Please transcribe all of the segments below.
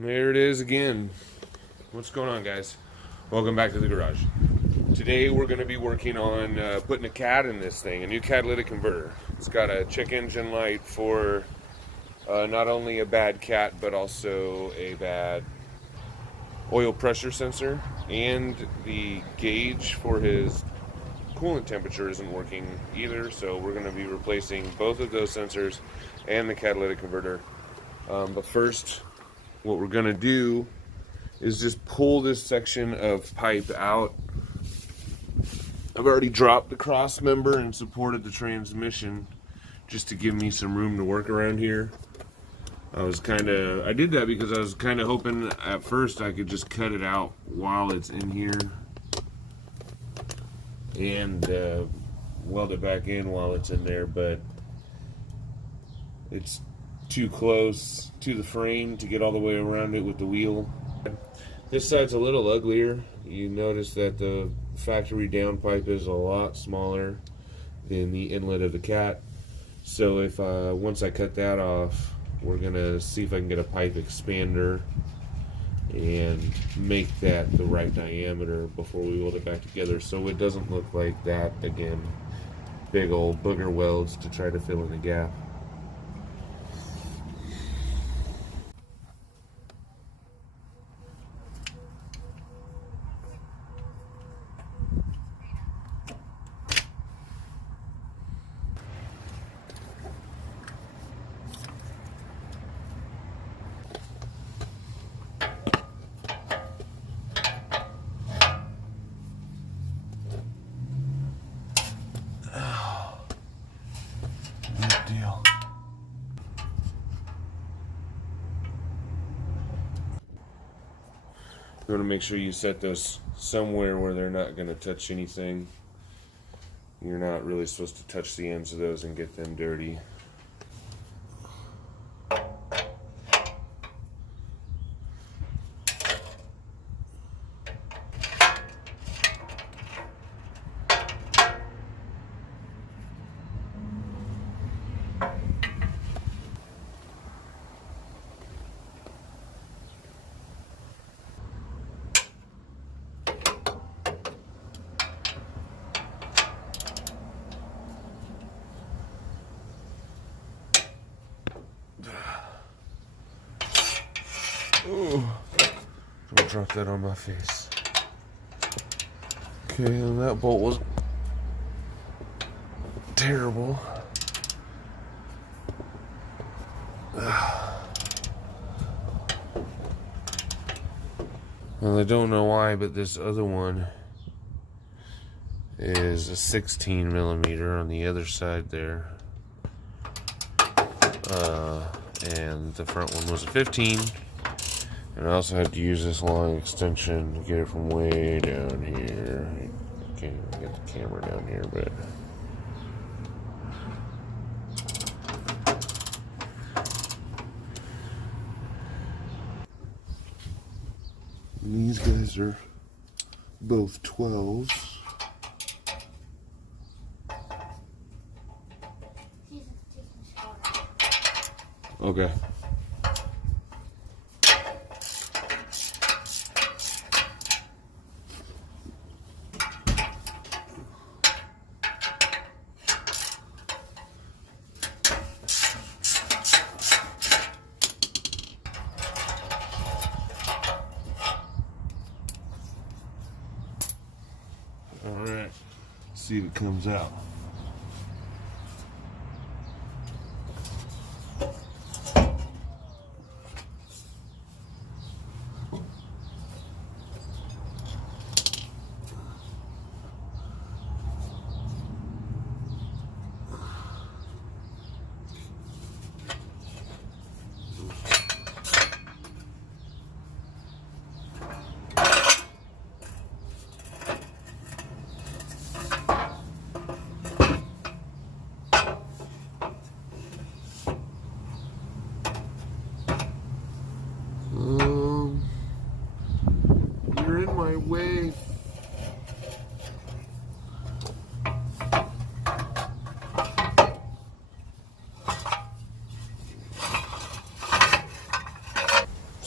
There it is again. What's going on, guys? Welcome back to the garage. Today we're going to be working on putting a cat in this thing, a new catalytic converter. It's got a check engine light for not only a bad cat, but also a bad oil pressure sensor, and the gauge for his coolant temperature isn't working either, so we're going to be replacing both of those sensors and the catalytic converter. But first, what we're going to do is just pull this section of pipe out. I've already dropped the cross member and supported the transmission just to give me some room to work around here. I did that because I was kind of hoping at first I could just cut it out while it's in here and weld it back in while it's in there, but it's too close to the frame to get all the way around it with the wheel. This side's a little uglier. You notice that the factory downpipe is a lot smaller than the inlet of the cat. So if once I cut that off, we're gonna see if I can get a pipe expander and make that the right diameter before we weld it back together, so it doesn't look like that again. Big old booger welds to try to fill in the gap. Deal. You want to make sure you set those somewhere where they're not going to touch anything. You're not really supposed to touch the ends of those and get them dirty. Ooh, don't drop that on my face. Okay, and that bolt was terrible. Well, I don't know why, but this other one is a 16 millimeter on the other side there. And the front one was a 15. And I also had to use this long extension to get it from way down here. Can't even get the camera down here, but these guys are both 12s. Okay. Alright, see if it comes out. You're in my way.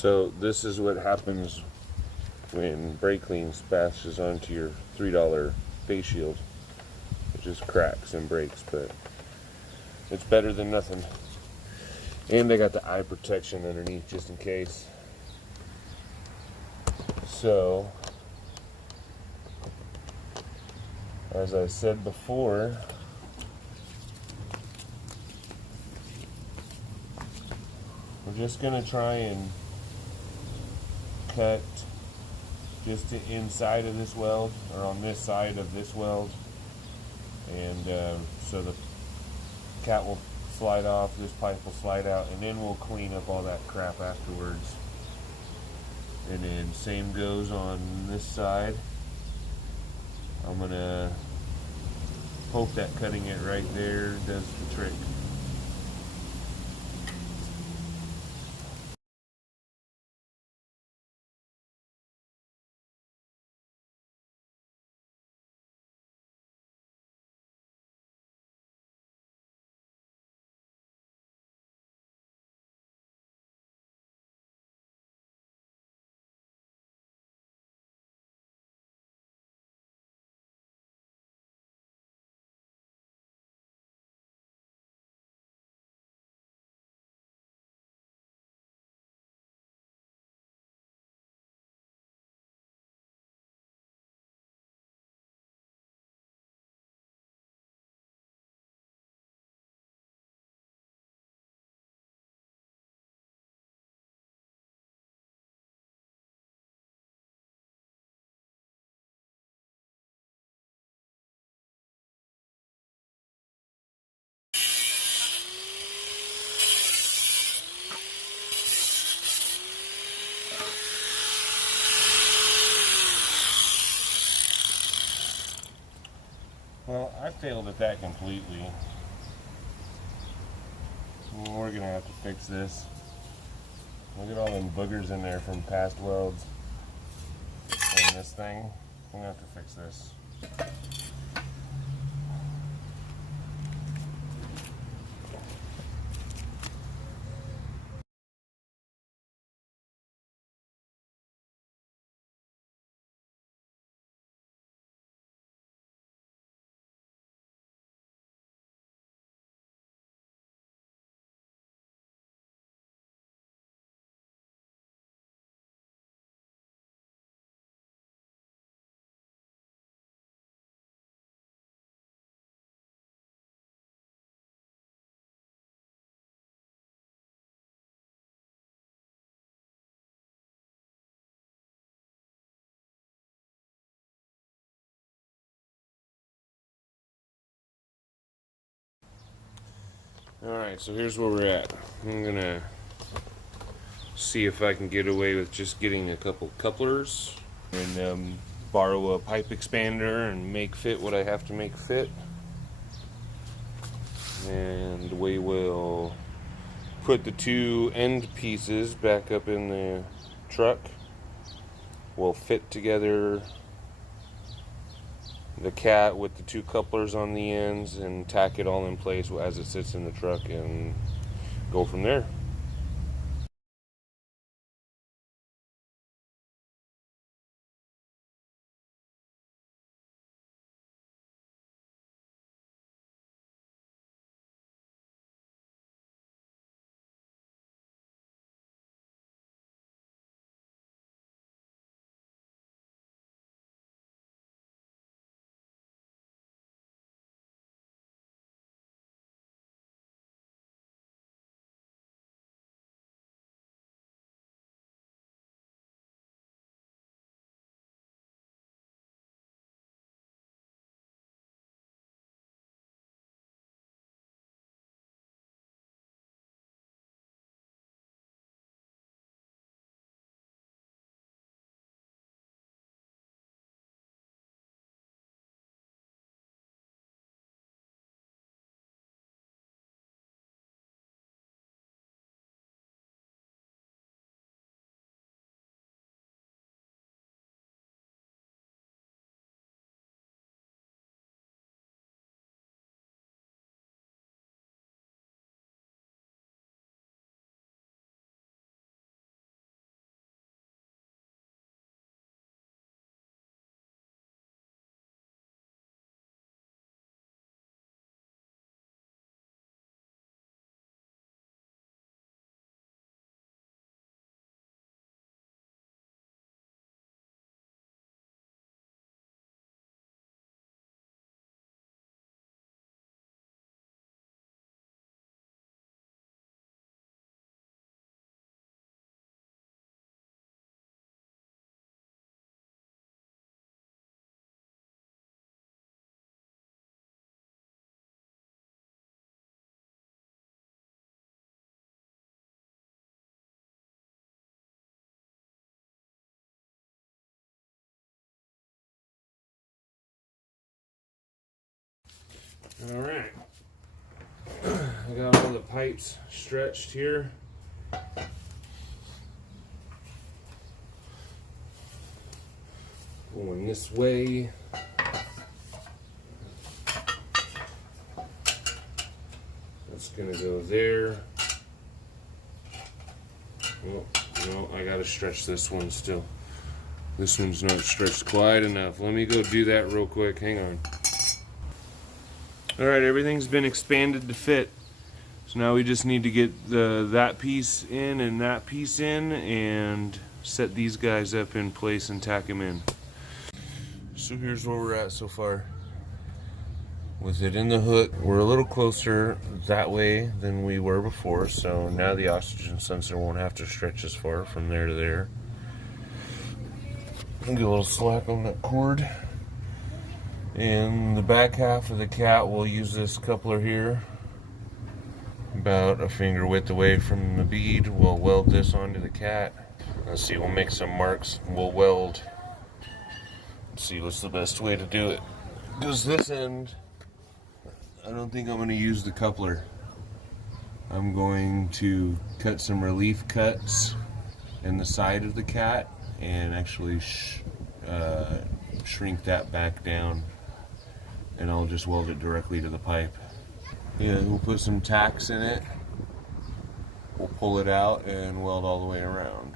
So this is what happens when brake clean splashes onto your $3 face shield. It just cracks and breaks, but it's better than nothing. And I got the eye protection underneath just in case. So, as I said before, we're just going to try and cut just the inside of this weld, or on this side of this weld, and so the cat will slide off, this pipe will slide out, and then we'll clean up all that crap afterwards. And then same goes on this side. I'm gonna hope that cutting it right there does the trick. Well, I failed at that completely. We're gonna have to fix this. Look at all them boogers in there from past welds on this thing. We're gonna have to fix this. Alright, so here's where we're at. I'm gonna see if I can get away with just getting a couple couplers and borrow a pipe expander and make fit what I have to make fit. And we will put the two end pieces back up in the truck. We'll fit together the cat with the two couplers on the ends and tack it all in place as it sits in the truck and go from there. All right. I got all the pipes stretched here. Going this way. That's gonna go there. Oh, no, I gotta stretch this one still. This one's not stretched quite enough. Let me go do that real quick. Hang on. All right, everything's been expanded to fit. So now we just need to get that piece in and that piece in and set these guys up in place and tack them in. So here's where we're at so far. With it in the hook, we're a little closer that way than we were before, so now the oxygen sensor won't have to stretch as far from there to there. Get a little slack on that cord. In the back half of the cat, we'll use this coupler here, about a finger width away from the bead. We'll weld this onto the cat. Let's see, we'll make some marks. We'll weld. Let's see what's the best way to do it. Because this end, I don't think I'm going to use the coupler. I'm going to cut some relief cuts in the side of the cat and actually shrink that back down, and I'll just weld it directly to the pipe. Yeah, we'll put some tacks in it, we'll pull it out and weld all the way around.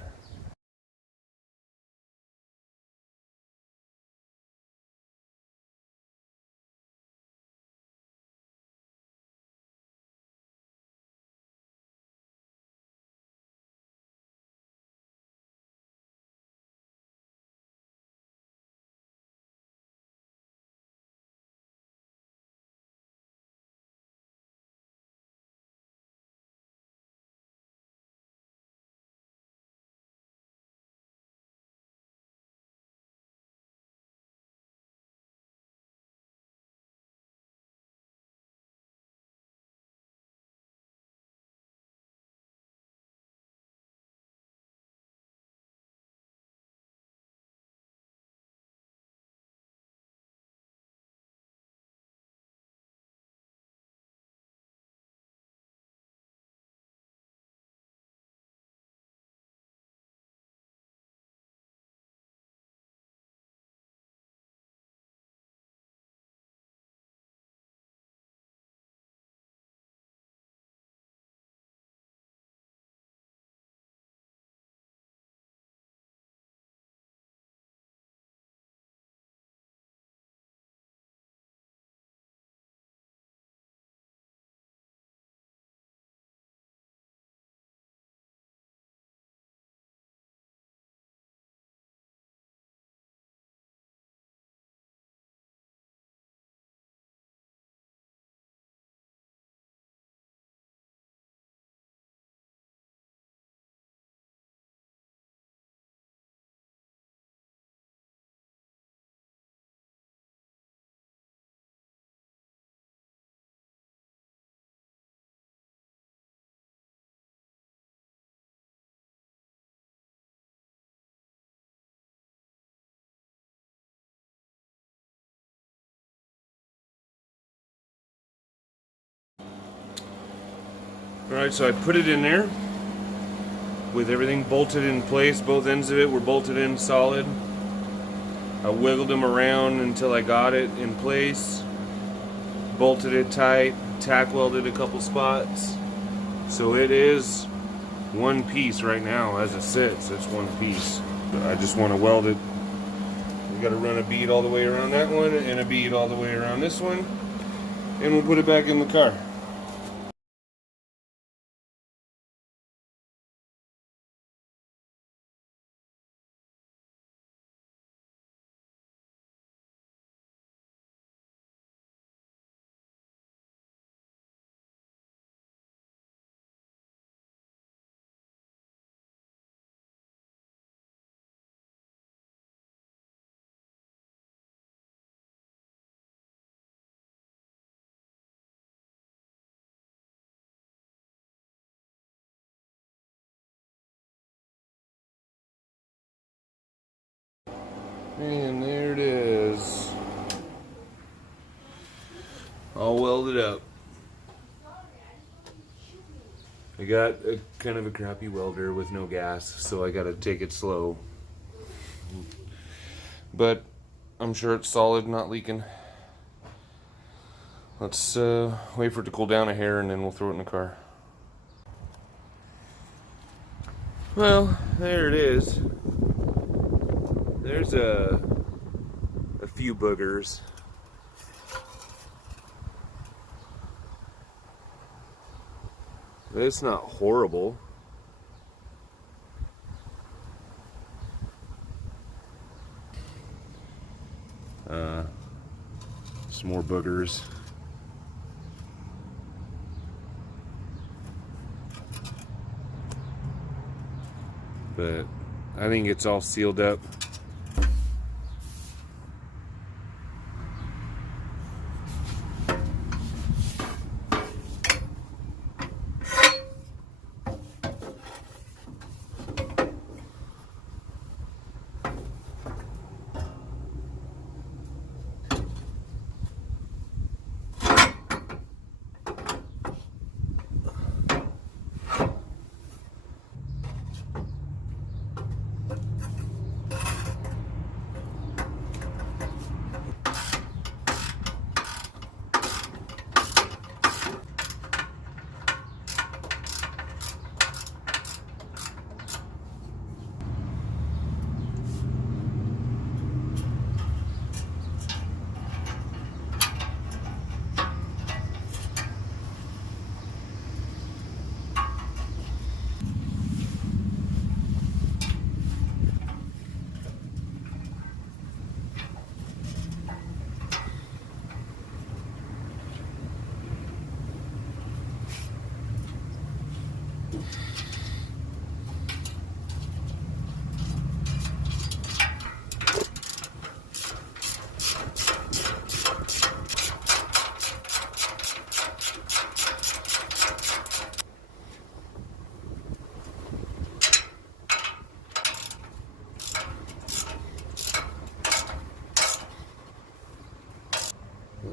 Alright, so I put it in there with everything bolted in place. Both ends of it were bolted in solid. I wiggled them around until I got it in place, bolted it tight, tack welded a couple spots. So it is one piece right now as it sits. It's one piece. I just want to weld it. We got to run a bead all the way around that one and a bead all the way around this one, and we'll put it back in the car. And there it is. all welded up. I got a kind of a crappy welder with no gas, so I gotta take it slow. But I'm sure it's solid, not leaking. Let's wait for it to cool down a hair and then we'll throw it in the car. Well, there it is. There's a few boogers. It's not horrible. Some more boogers. But I think it's all sealed up.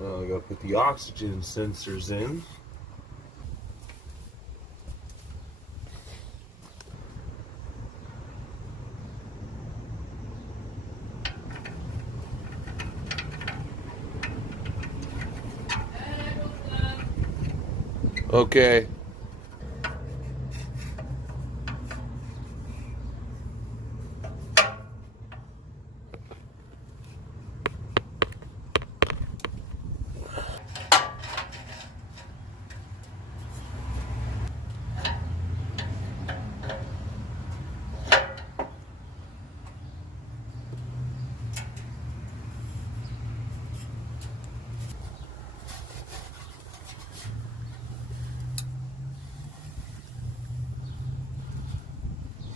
Now I gotta put the oxygen sensors in. Okay.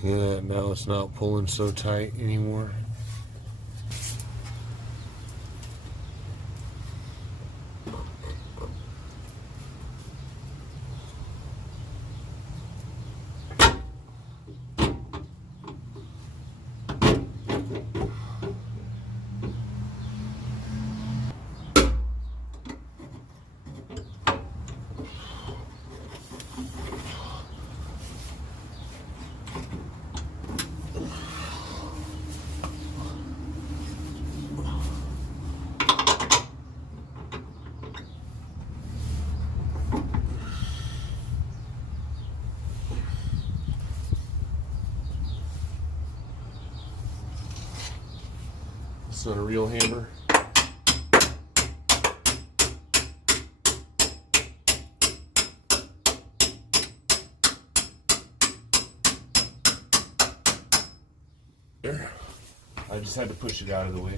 Yeah, now it's not pulling so tight anymore. It's not a real hammer. There. I just had to push it out of the way.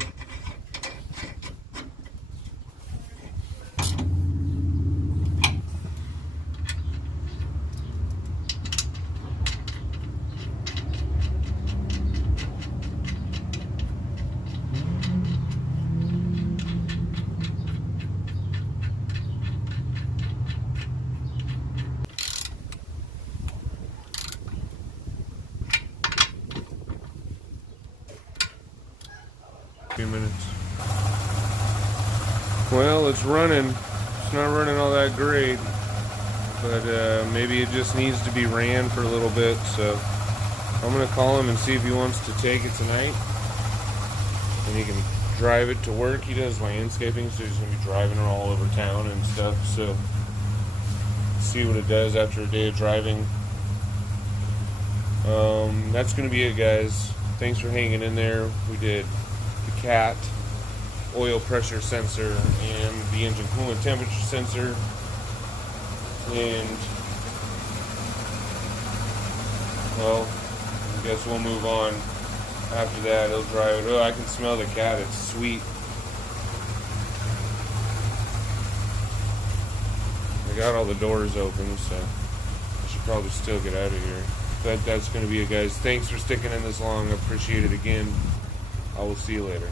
Few minutes. Well, it's running, It's not running all that great, but maybe it just needs to be ran for a little bit. So I'm gonna call him and see if he wants to take it tonight, and he can drive it to work. He does landscaping, so he's gonna be driving it all over town and stuff. So see what it does after a day of driving. That's gonna be it, guys. Thanks for hanging in there. We did the cat oil pressure sensor and the engine coolant temperature sensor, and well, I guess we'll move on. After that, he'll drive it. Oh, I can smell the cat. It's sweet. I got all the doors open, so I should probably still get out of here. But that's going to be it, guys. Thanks for sticking in this long. I appreciate it again. I will see you later.